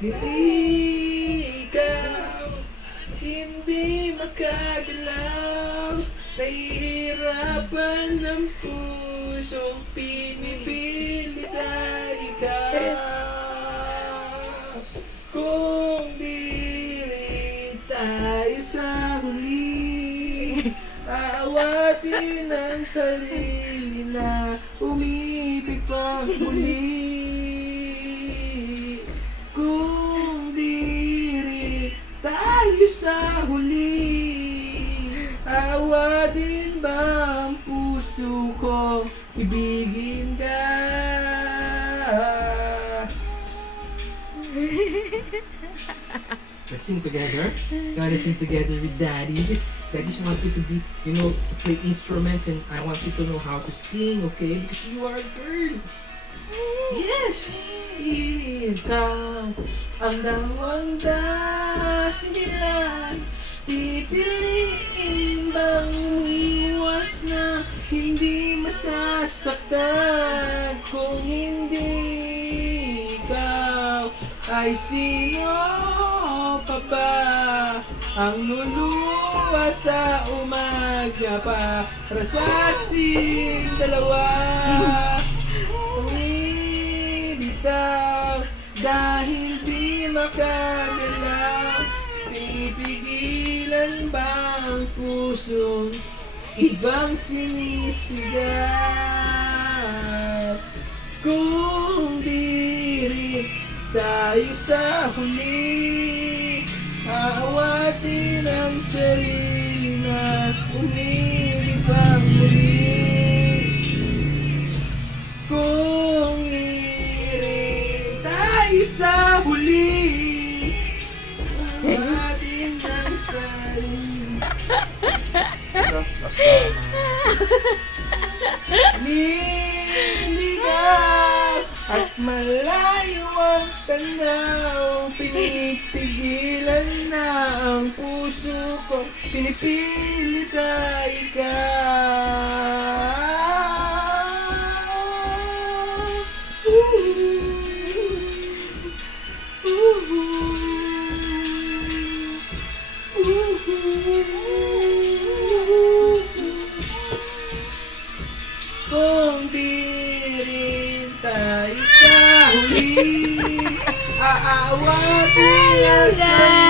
Ikaw, hindi makagalaw. Nahihirapan ng pusong pinipilit ay ikaw. Kung di rin tayo sa huli, aawatin ang sarili na umibig pang muli. Kung di rin tayo sa huli, aawatin ba ang puso ko ibigin ka? Let's sing together. Gotta sing together with Daddy. Because Daddy's want you to be, to play instruments, and I want you to know how to sing, okay? Because you are a girl. Yes! Ikaw ang dawang dahilan. Pipiliin bang iwas na hindi masasaktan? Kung hindi ikaw, ay sino pa ba ang luluwa sa umaga para sa ating dalawa? Umibitaw dahil di makagalaw. Pipigilan ba ang pusong ibang sinisigaw? Kung di rin tayo sa huli, aawatin ang sarili na umibig pang muli. Kung di rin tayo sa huli, aawatin ang sarili. Niligaw at malayo ang tanaw. Pinipigilan na ang puso ko, pinipilit ay ikaw. Kung di rin tayo sa huli, aawatin ang sarili.